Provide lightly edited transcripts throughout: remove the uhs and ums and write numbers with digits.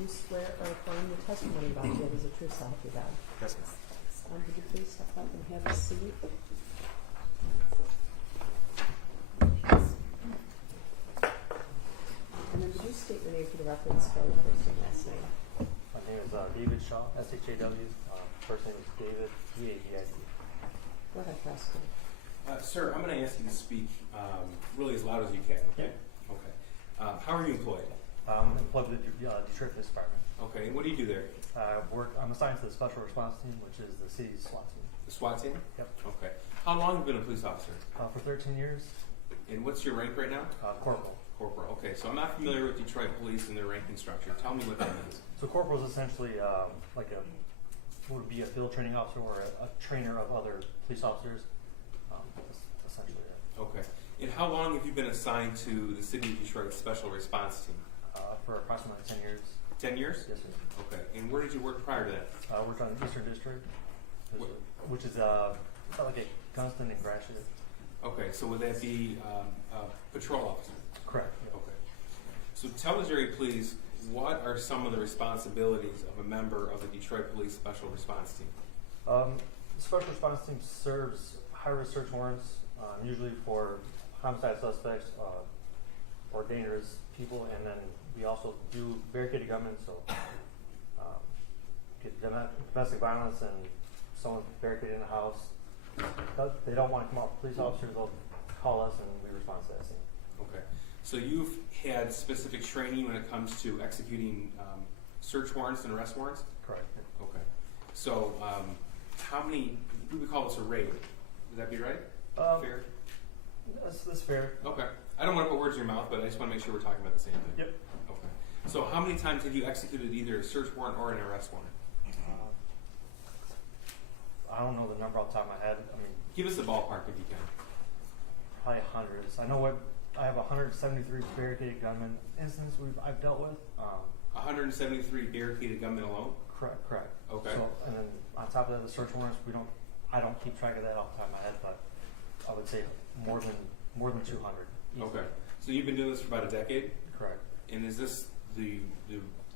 Do you swear or affirm the testimony about you is the true self you got? Yes, ma'am. Would you please step up and have a seat? And then would you state your name for the record, spell your first and last name? My name is David Shaw, S-H-A-W. First name is David, D-A-V-I-D. Go ahead, Preston. Sir, I'm going to ask you to speak really as loud as you can, okay? Yeah. Okay. How are you employed? I'm employed with the Detroit Police Department. Okay, and what do you do there? I'm assigned to the Special Response Team, which is the city's SWAT team. The SWAT team? Yep. Okay. How long have you been a police officer? For 13 years, And what's your rank right now? corporal. Corporal. Okay, so I'm not familiar with Detroit Police and their ranking structure. Tell me what that means. So corporal is essentially like would be a field training officer or a trainer of other police officers. Essentially that. Okay. And how long have you been assigned to the City of Detroit Special Response Team? For approximately 10 years. 10 years? Yes, sir. Okay. And where did you work prior to that? I worked on Eastern District, What- which is like a Gunston and Gratiot. Okay, so would that be patrol officer? Correct. Yeah. Okay. So tell the jury, please, what are some of the responsibilities of a member of the Detroit Police Special Response Team? The Special Response Team serves high-risk search warrants, usually for homicide suspects or dangerous people, and then we also do barricaded gunmen, so get domestic violence and someone barricaded in the house. If they don't want to come out, police officers will call us and we respond to that scene. Okay. So you've had specific training when it comes to executing search warrants and arrest warrants? Correct. Okay. So how many, we would call this a raid. Would that be right? Fair? That's fair. Okay. I don't want to put words in your mouth, but I just want to make sure we're talking about the same thing. Yep. Okay. So how many times have you executed either a search warrant or an arrest warrant? I don't know the number off the top of my head. I mean, Give us a ballpark if you can. probably hundreds. I know I have 173 barricaded gunmen incidents I've dealt with. 173 barricaded gunmen alone? Correct. Okay. So, and then on top of that, the search warrants, I don't keep track of that off the top of my head, but I would say more than 200. Easily. Okay. So you've been doing this for about a decade? Correct. And is this the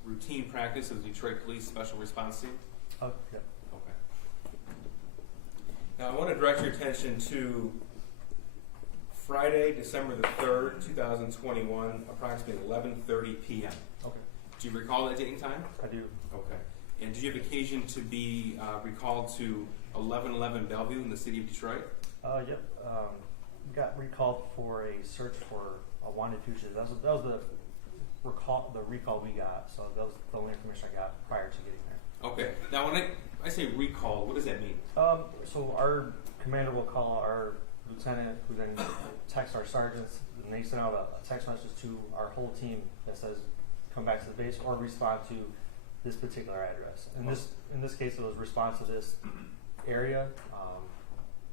routine practice of the Detroit Police Special Response Team? Oh, yeah. Okay. Now I want to direct your attention to Friday, December the 3rd, 2021, approximately 11:30 p.m. Okay. Do you recall that date and time? I do. Okay. And did you have occasion to be recalled to 1111 Bellevue in the city of Detroit? Yep. Got recalled for a search for a wanted fugitive. That was the recall we got. So that was the only information I got prior to getting there. Okay. Now, when I say recall, what does that mean? So our commander will call our lieutenant, who then texts our sergeants, and they send out a text message to our whole team that says, "Come back to the base," or respond to this particular address. In this case, it was respond to this area.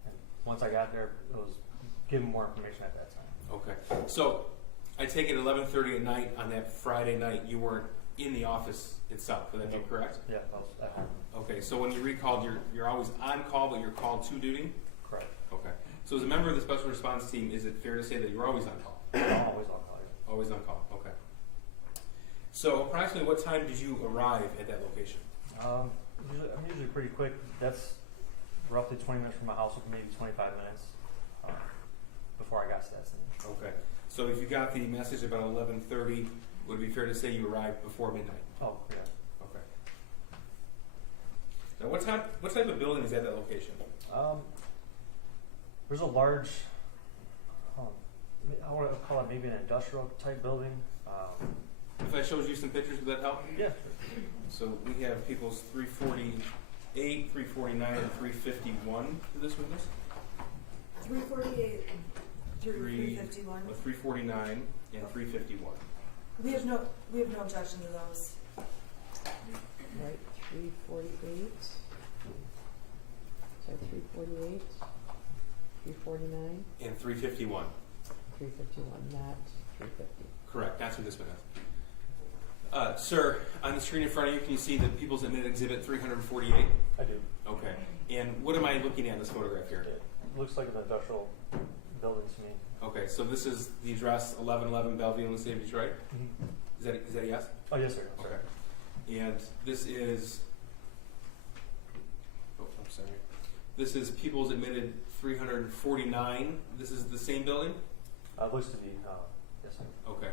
And once I got there, it was given more information at that time. Okay. So I take it 11:30 at night on that Friday night, you weren't in the office itself. Would that be correct? Yeah, that was at home. Okay. So when you're recalled, you're always on call, but you're called to duty? Correct. Okay. So as a member of the Special Response Team, is it fair to say that you're always on call? I'm always on call. Yeah. Always on call. Okay. So approximately what time did you arrive at that location? I'm usually pretty quick. That's roughly 20 minutes from my house, or maybe 25 minutes before I got to that scene. Okay. So if you got the message about 11:30, would it be fair to say you arrived before midnight? Oh, yeah. Okay. Now what type of building is at that location? There's a large, I want to call it maybe an industrial type building. If I showed you some pictures, would that help? Yeah. So we have people's 348, 349, and 351 to this witness. 348 through 351. 349 and 351. We have no objection to those. Right, 348. So 348, 349, And 351. 351, not 350. Correct. That's who this witness. Sir, on the screen in front of you, can you see the People's Admitted Exhibit 348? I do. Okay. And what am I looking at in this photograph here? It looks like an industrial building to me. Okay, so this is the address 1111 Bellevue in the city of Detroit? Mm-hmm. Is that a yes? Oh, yes, sir. Okay. And this is, oh, I'm sorry. This is People's admitted 349. This is the same building? Looks to be, yes, sir. Okay.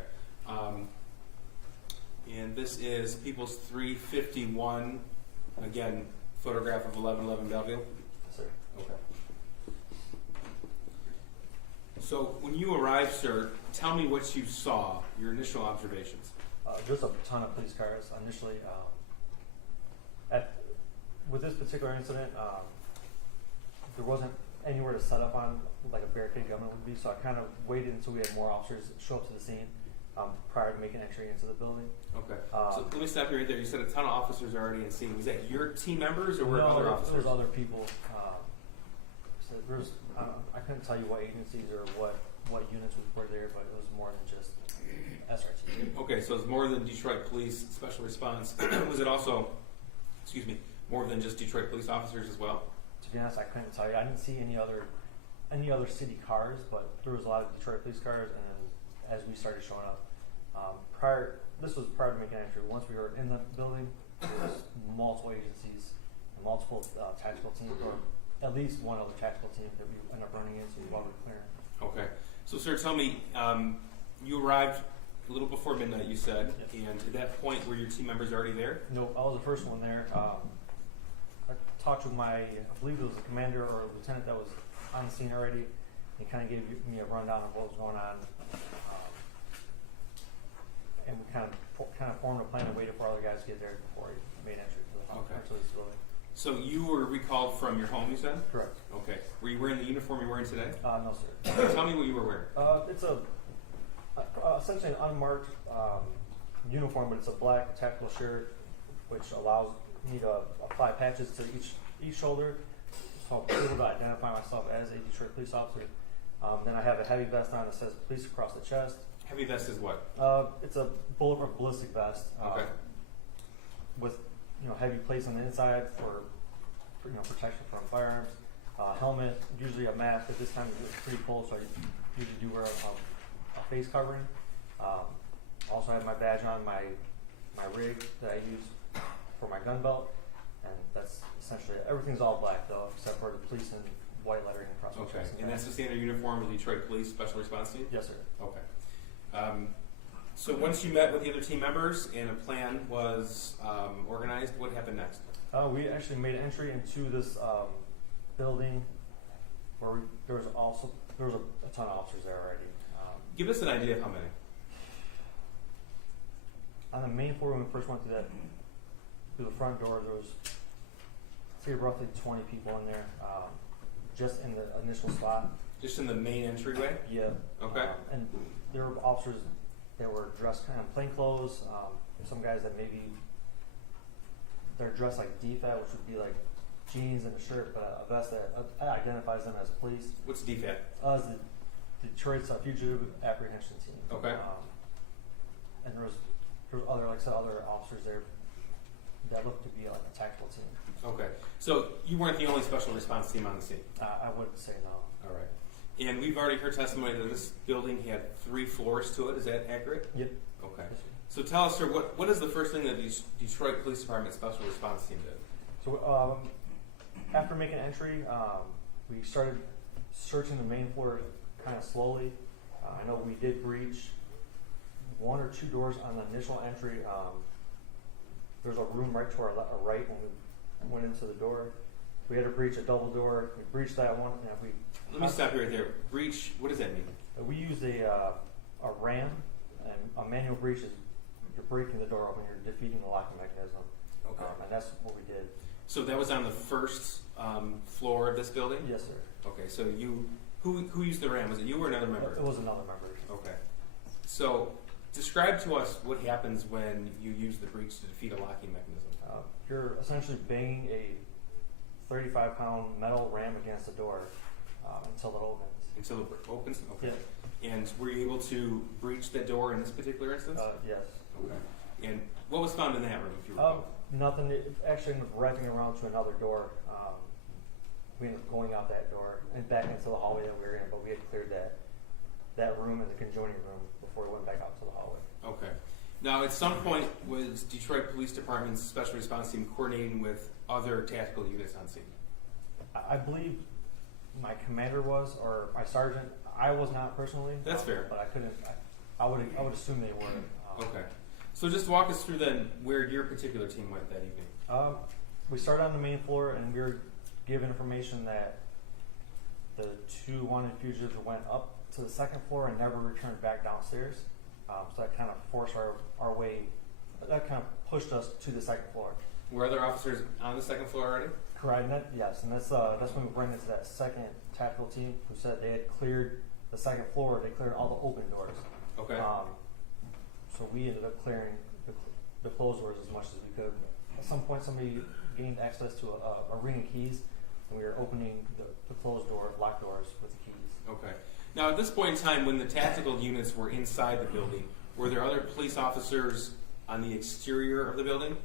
And this is People's 351. Again, photograph of 1111 Belleville. Yes, sir. Okay. So when you arrived, sir, tell me what you saw, your initial observations. Just a ton of police cars. Initially, with this particular incident, there wasn't anywhere to set up on like a barricade government would be, so I kind of waited until we had more officers show up to the scene prior to making entry into the building. Okay. So let me stop you right there. You said a ton of officers are already in scene. Was that your team members or were No, other officers? there was other people. So there's, I couldn't tell you what agencies or what units were there, but it was more than just SRT. Okay, so it's more than Detroit Police Special Response. Was it also, excuse me, more than just Detroit police officers as well? To be honest, I couldn't tell you. I didn't see any other city cars, but there was a lot of Detroit police cars. And then as we started showing up, this was prior to making entry. Once we were in the building, there was multiple agencies and multiple tactical teams, or at least one other tactical team that we ended up running into while we were clearing. Okay. So, sir, tell me, you arrived a little before midnight, you said, Yep. and at that point, were your team members already there? Nope, I was the first one there. I talked with I believe it was a commander or a lieutenant that was on the scene already. He kind of gave me a rundown of what was going on, and we kind of formed a plan and waited for other guys to get there before he made entry to the Okay. to this building. So you were recalled from your home, you said? Correct. Okay. Were you wearing the uniform you're wearing today? No, sir. Okay, tell me what you were wearing. It's essentially an unmarked uniform, but it's a black tactical shirt, which allows me to apply patches to each shoulder, so I'm able to identify myself as a Detroit police officer. Then I have a heavy vest on that says police across the chest. Heavy vest is what? It's a bulletproof ballistic vest Okay. with heavy plates on the inside for protection from firearms. Helmet, usually a mask. At this time it's pretty cold, so I usually do wear a face covering. Also have my badge on, my rig that I use for my gun belt, and that's essentially it. Everything's all black though, except for the police and white lettering across my Okay. chest. And that's the standard uniform of the Detroit Police Special Response Team? Yes, sir. Okay. So once you met with the other team members and a plan was organized, what happened next? We actually made entry into this building where there was a ton of officers there already. Give us an idea of how many. On the main floor, when we first went through the front door, there was, say, roughly 20 people in there, just in the initial spot. Just in the main entryway? Yeah. Okay. And there were officers that were dressed kind of plain clothes. Some guys that maybe they're dressed like DFAT, which would be like jeans and a shirt, but a vest that identifies them as police. What's DFAT? Uh, The Detroit's fugitive apprehension team. Okay. And there was other, like I said, other officers there that looked to be like a tactical team. Okay. So you weren't the only special response team on the scene? I wouldn't say no. All right. And we've already heard testimony that this building had 3 floors to it. Is that accurate? Yep. Okay. Yes, sir. So tell us, sir, what is the first thing that the Detroit Police Department Special Response Team did? So after making entry, we started searching the main floor kind of slowly. I know we did breach 1 or 2 doors on the initial entry. There's a room right to our right when we went into the door. We had to breach a double door. We breached that one, and Let me stop you right there. Breach, what does that mean? we used a ram, and a manual breach is you're breaking the door open, you're defeating the locking mechanism. Okay. And that's what we did. So that was on the first floor of this building? Yes, sir. Okay, so who used the ram? Was it you or another member? It was another member. Okay. So describe to us what happens when you use the breach to defeat a locking mechanism. You're essentially banging a 35-pound metal ram against the door until it opens. Until it opens? Okay. Yeah. And were you able to breach that door in this particular instance? Yes. Okay. And what was found in that room, if you recall? Nothing. It actually ended up wrapping around to another door. We ended up going out that door and back into the hallway that we were in, but we had cleared that room and the conjoining room before we went back out to the hallway. Okay. Now, at some point, was Detroit Police Department's Special Response Team coordinating with other tactical units on scene? I believe my commander was, or my sergeant. I was not personally. That's fair. But I couldn't. I would assume they were. Okay. So just walk us through then where your particular team went that evening. We started on the main floor, and we were given information that the 2 wanted fugitives went up to the second floor and never returned back downstairs. So that kind of forced our way. That kind of pushed us to the second floor. Were other officers on the second floor already? Correct. Yes, and that's when we bring into that second tactical team who said they had cleared the second floor. They cleared all the open doors. Okay. So we ended up clearing the closed doors as much as we could. At some point, somebody gained access to a ring of keys, and we were opening the closed door, locked doors with the keys. Okay. Now, at this point in time, when the tactical units were inside the building, were there other police officers on the exterior of the building?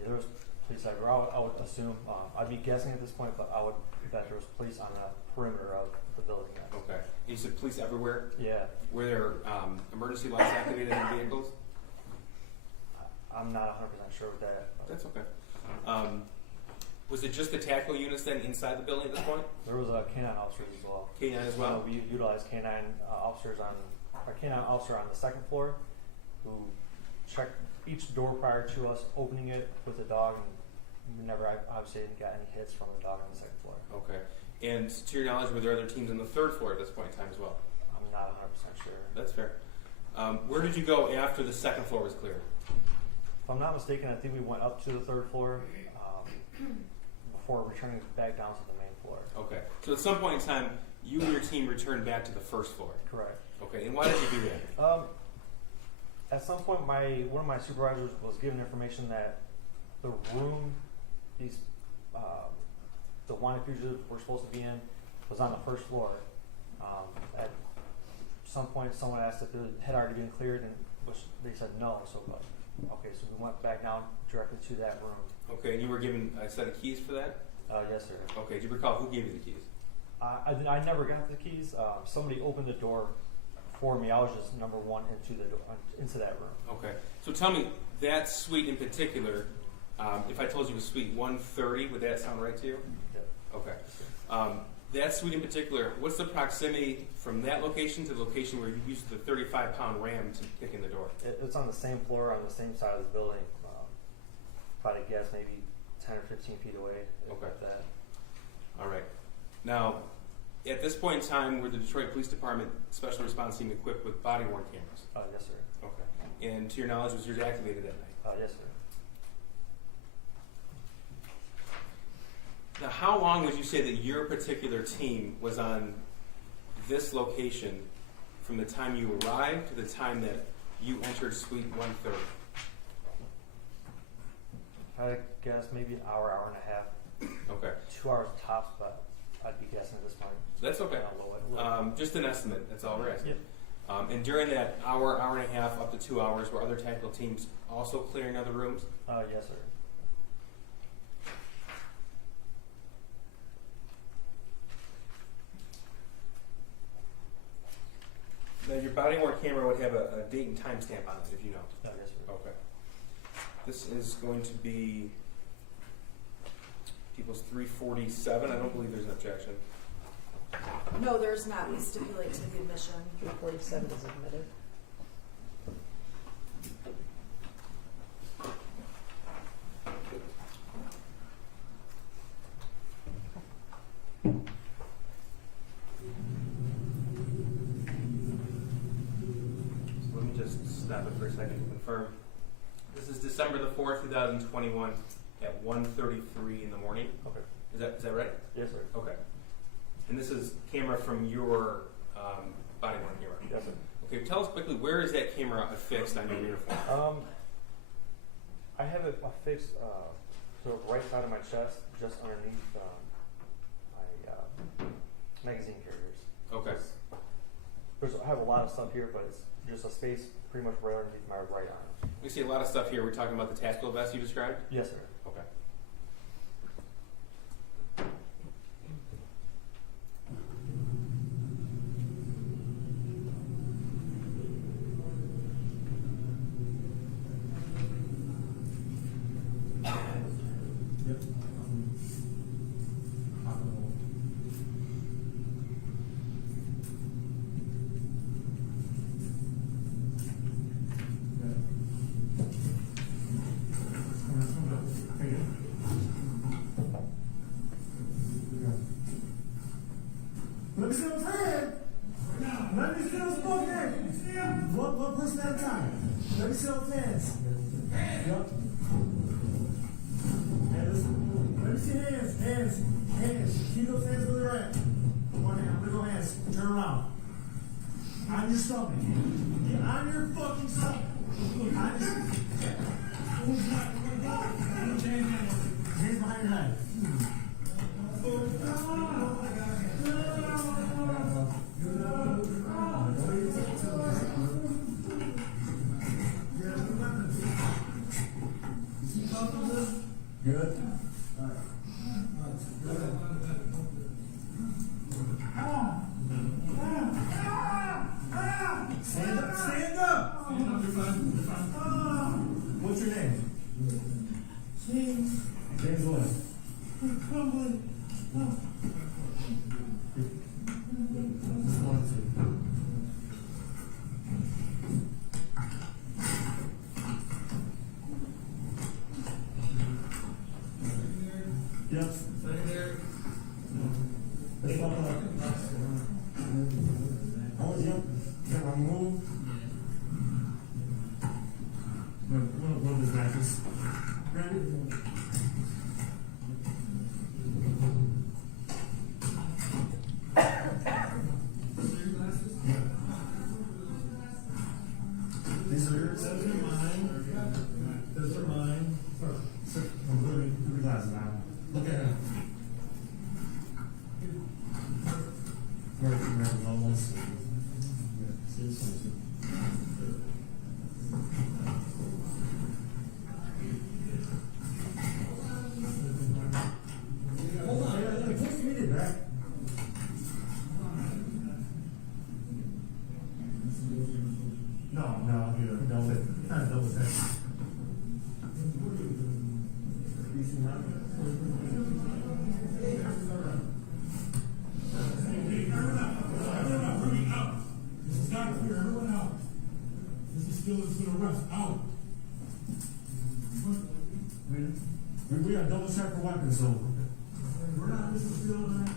Yeah, there was police everywhere. I would assume. I'd be guessing at this point, but I would bet there was police on the perimeter of the building. Yes. Okay. And you said police everywhere? Yeah. Were there emergency lights activated in vehicles? I'm not 100% sure with that. That's okay. Was it just the tactical units then inside the building at this point? There was canine officers as well. Canine as well? We utilized canine officers a canine officer on the second floor who checked each door prior to us opening it with the dog, and we never obviously got any hits from the dog on the second floor. Okay. And to your knowledge, were there other teams on the third floor at this point in time as well? I'm not 100% sure. That's fair. Where did you go after the second floor was cleared? If I'm not mistaken, I think we went up to the third floor before returning back down to the main floor. Okay. So at some point in time, you and your team returned back to the first floor. Correct. Okay. And why did you do that? At some point, one of my supervisors was given information that the room the wanted fugitives were supposed to be in was on the first floor. At some point, someone asked if it had already been cleared, and they said no. So, okay, so we went back down directly to that room. Okay, and you were given a set of keys for that? Yes, sir. Okay, do you recall who gave you the keys? I never got the keys. Somebody opened the door for me. I was just number one into that room. Okay, so tell me, that suite in particular, if I told you it was suite 130, would that sound right to you? Yeah. Okay. That suite in particular, what's the proximity from that location to the location where you used the 35-pound ram to kick in the door? It's on the same floor, on the same side of the building. If I had to guess, maybe 10 or 15 feet away. Okay. Like that. All right. Now, at this point in time, were the Detroit Police Department Special Response Team equipped with body-worn cameras? Yes, sir. Okay. And to your knowledge, was yours activated that night? Yes, sir. Now, how long would you say that your particular team was on this location from the time you arrived to the time that you entered Suite 130? I guess maybe an hour, hour and a half. Okay. 2 hours tops, but I'd be guessing at this point. That's okay. Just an estimate, that's all we're asking. Yep. And during that hour, hour and a half, up to 2 hours, were other tactical teams also clearing other rooms? Yes, sir. Now, your body-worn camera would have a date and time stamp on it, if you know. Yes, sir. Okay. This is going to be equals 347. I don't believe there's an objection. No, there's not. We stipulate to the admission. 347 is admitted. So let me just stop it for a second to confirm. This is December the 4th, 2021 at 1:33 in the morning. Okay. Is that right? Yes, sir. Okay. And this is camera from your body-worn camera? Yes, sir. Okay, tell us quickly, where is that camera affixed on your uniform? I have it affixed to the right side of my chest, just underneath my magazine carriers. Okay. I have a lot of stuff here, but it's just a space pretty much right underneath my right arm. We see a lot of stuff here. We're talking about the tactical vest you described? Yes, sir. Okay. Let me see those hands. Let me see those fucking hands. One person at a time. Let me see those hands. Yep. And listen. Let me see hands. Keep those hands where they're at. One hand, middle hands. Turn around. On your stomach. Yeah, on your fucking stomach. Hands behind your head. Good. Stand up. Stand up. What's your name? James. James what? Just one, two. Yep. Stay there. Let's walk up. I want you. Can I move? One of his matches. Ready? These are yours. Those are mine. Those are mine. I'm putting your glasses on. Look at him. Almost. Hold on, I gotta just read it back. No, double it. Kind of double check. This is not clear. Everyone out. This is still an arrest. Out. We got double check for weapons, so we're not. This is still there.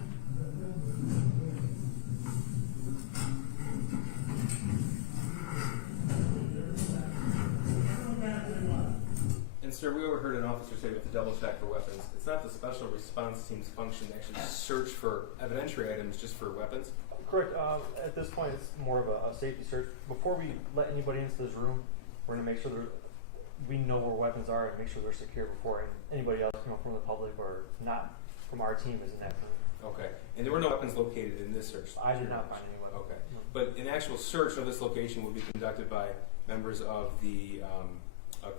And sir, we overheard an officer say with the double check for weapons, it's not the special response team's function to actually search for evidentiary items just for weapons? Correct. At this point, it's more of a safety search. Before we let anybody into this room, we're going to make sure we know where weapons are and make sure they're secure before anybody else from the public or not from our team is in that room. Okay. And there were no weapons located in this search? I did not find any weapons. Okay. No. But an actual search of this location will be conducted by members of the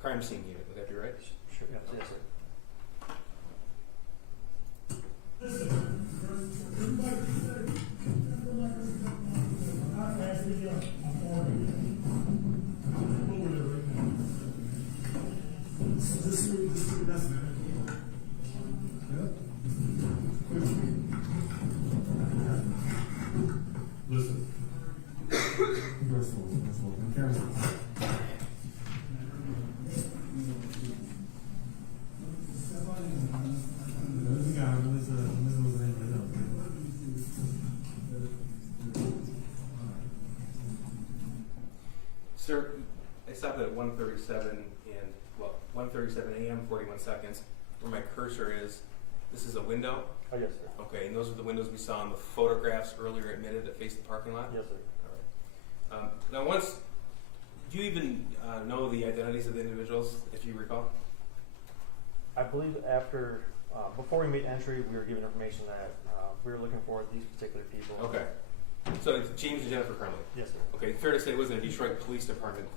crime scene unit. Would that be right? Sure. Yes, sir. Listen. Sir, I stopped at 1:37 and 1:37 a.m. 41 seconds. Where my cursor is, this is a window. Oh, yes, sir. Okay, and those are the windows we saw in the photographs earlier admitted that face the parking lot. Yes, sir. All right. Now, do you even know the identities of the individuals, if you recall? I believe before we made entry, we were given information that we were looking for these particular people. Okay. So it's James and Jennifer Crumley. Yes, sir. Okay, fair to say it wasn't a Detroit Police Department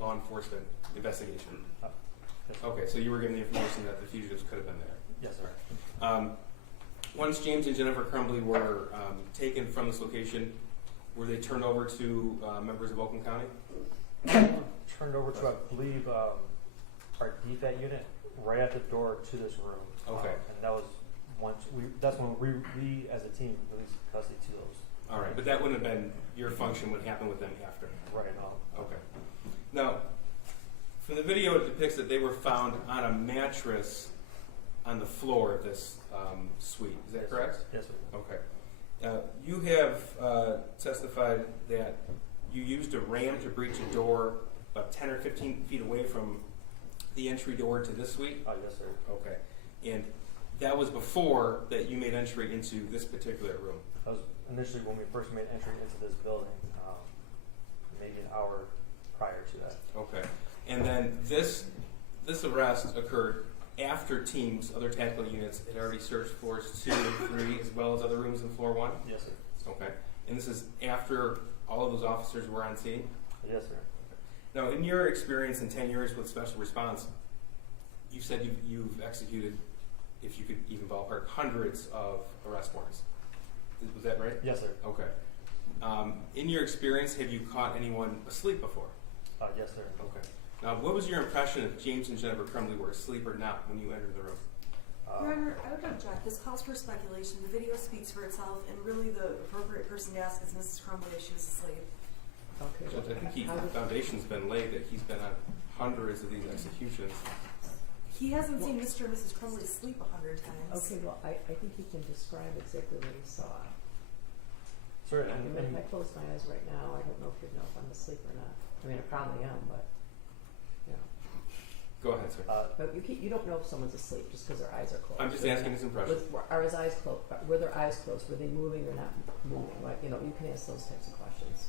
law enforcement investigation. Yes, sir. Okay, so you were given the information that the fugitives could have been there. Yes, sir. Once James and Jennifer Crumley were taken from this location, were they turned over to members of Oakland County? Turned over to, I believe, our DFAT unit right at the door to this room. Okay. And that was that's when we as a team released custody to those. All right, but that wouldn't have been your function. Would happen with them after. Right now. Okay. Now, from the video, it depicts that they were found on a mattress on the floor of this suite. Is that correct? Yes, sir. Okay. You have testified that you used a ram to breach a door about 10 or 15 feet away from the entry door to this suite? Yes, sir. Okay. And that was before that you made entry into this particular room? That was initially when we first made entry into this building, maybe an hour prior to that. Okay. And then this arrest occurred after teams, other tactical units, had already searched floors 2 and 3 as well as other rooms in floor 1? Yes, sir. Okay. And this is after all of those officers were on scene? Yes, sir. Now, in your experience in 10 years with special response, you said you've executed, if you could even ballpark, hundreds of arrest warrants. Was that right? Yes, sir. Okay. In your experience, have you caught anyone asleep before? Yes, sir. Okay. Now, what was your impression if James and Jennifer Crumley were asleep or not when you entered the room? Your Honor, I would object. This calls for speculation. The video speaks for itself, and really the appropriate person to ask is Mrs. Crumbly if she was asleep. Okay. Judge, I think how the did- foundation's been laid that he's been on hundreds of these executions. He hasn't seen Mr. and Mrs. Crumbly sleep 100 times. Okay, well, I think he can describe exactly what he saw. Sir, I mean, and if I close my eyes right now, I don't know if you'd know if I'm asleep or not. I mean, I probably am, but, you know. Go ahead, sir. But you don't know if someone's asleep just because their eyes are closed. I'm just asking his impression. Are his eyes closed? Were their eyes closed? Were they moving or not moving? Like, you know, you can ask those types of questions.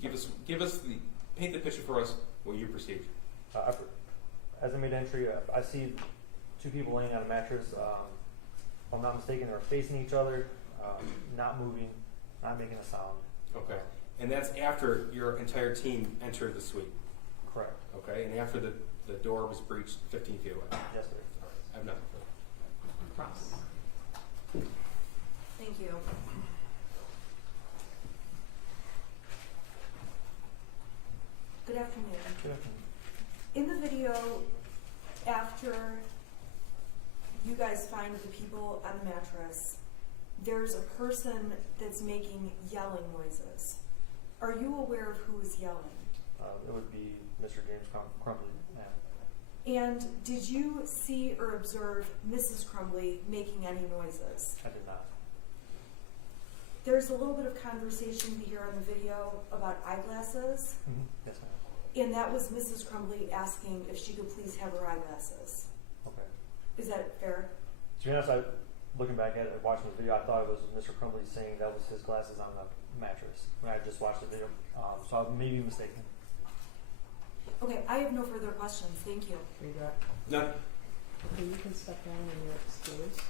Give us paint the picture for us what you perceived. as I made entry, I see two people laying on a mattress. If I'm not mistaken, they were facing each other, not moving, not making a sound. Okay. And that's after your entire team entered the suite. Correct. Okay. And after the door was breached 15 feet away. Yes, sir. I have nothing further. Cross. Thank you. Good afternoon. Good afternoon. In the video, after you guys find the people on the mattress, there's a person that's making yelling noises. Are you aware of who is yelling? It would be Mr. James Crumbly. Yeah. And did you see or observe Mrs. Crumbly making any noises? I did not. There's a little bit of conversation we hear on the video about eyeglasses, Mm-hmm. Yes, ma'am. and that was Mrs. Crumbly asking if she could please have her eyeglasses. Okay. Is that fair? To be honest, looking back at it, watching the video, I thought it was Mr. Crumbly saying that was his glasses on the mattress when I just watched the video. So I may be mistaken. Okay, I have no further questions. Thank you. Redirect. None. Okay, you can step down and you're excused.